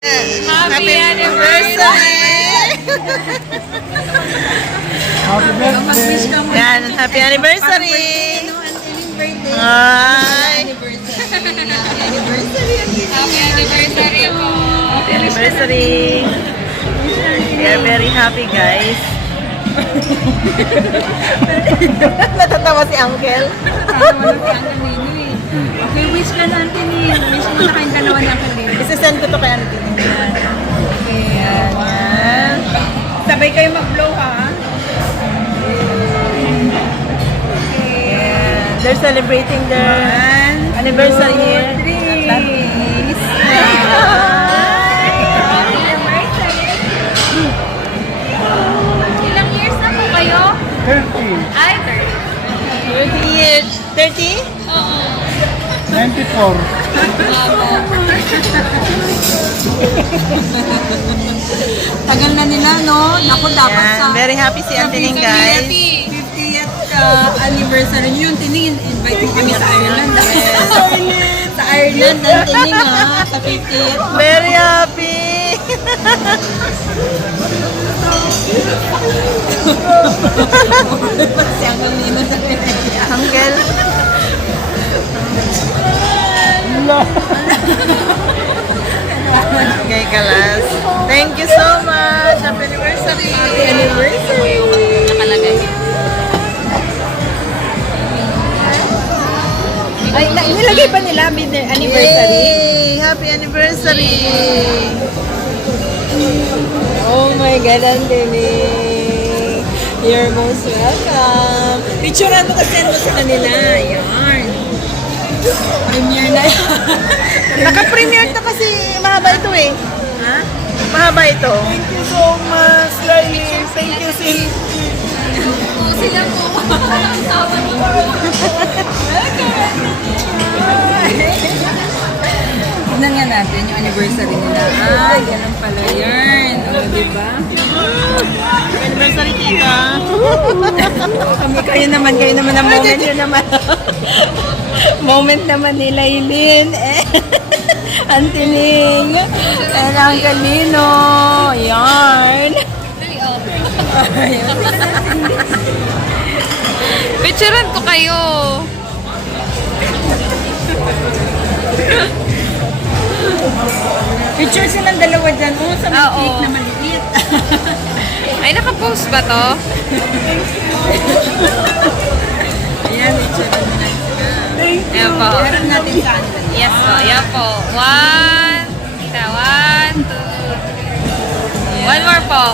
Happy anniversary! Happy birthday! Yan, happy anniversary! Hi! Happy anniversary po. Happy anniversary! We are very happy, guys. Natatawa si Uncle. Okay, wish ka na, Anthony. Wish mo sa kayong dalawa na kalin. Isasend ko to kay Auntie. Okay. Yan. Sabay kayo mag-blow, ha? Yan. They're celebrating their anniversary here. Please. Ilang years na po kayo? 30, Ay, 30 years. 30? Oo. 94. Tagal na nila, no? Naku, dapat Yan. sa... Very happy si Auntie Ning, guys. 50th anniversary niyo yung Tining. Invite mo kami sa Ireland. Sa Ireland, ang Tining, ha? Sa 50th. Very happy! Si Uncle Nino sa Pinaya. Uncle. Okay, Kalas. Thank you so much. Happy anniversary. Happy anniversary! Nakalagay. Ay, nilagay pa nila anniversary? Yay! Happy anniversary. Oh my God, Anthony! You're most welcome! Picturean mo kasi mo sa kanila. Yan. Premiere na yan. Naka-premiere to kasi mahaba ito eh. Ha? Mahaba ito. Thank you so much, Laili. Thank you, Sil. Sila po. Ang tawa mo. Tignan nga natin yung anniversary nila. Ah, ganun pala yun. O, diba? Happy anniversary, tita. Kayo naman ang moment yun naman. Moment naman ni Lailin. Antining. And Uncle Nino. Yarn. Picturean ko kayo. Picture silang dalawa dyan. Oh, sa may Oo. cake na maliit. Ay, naka-post ba to? Ayan, picture na lang sila. Ayan po. Meron natin sa ano. Yes po. Ayan po. One. Kita. One, two, three. One more po.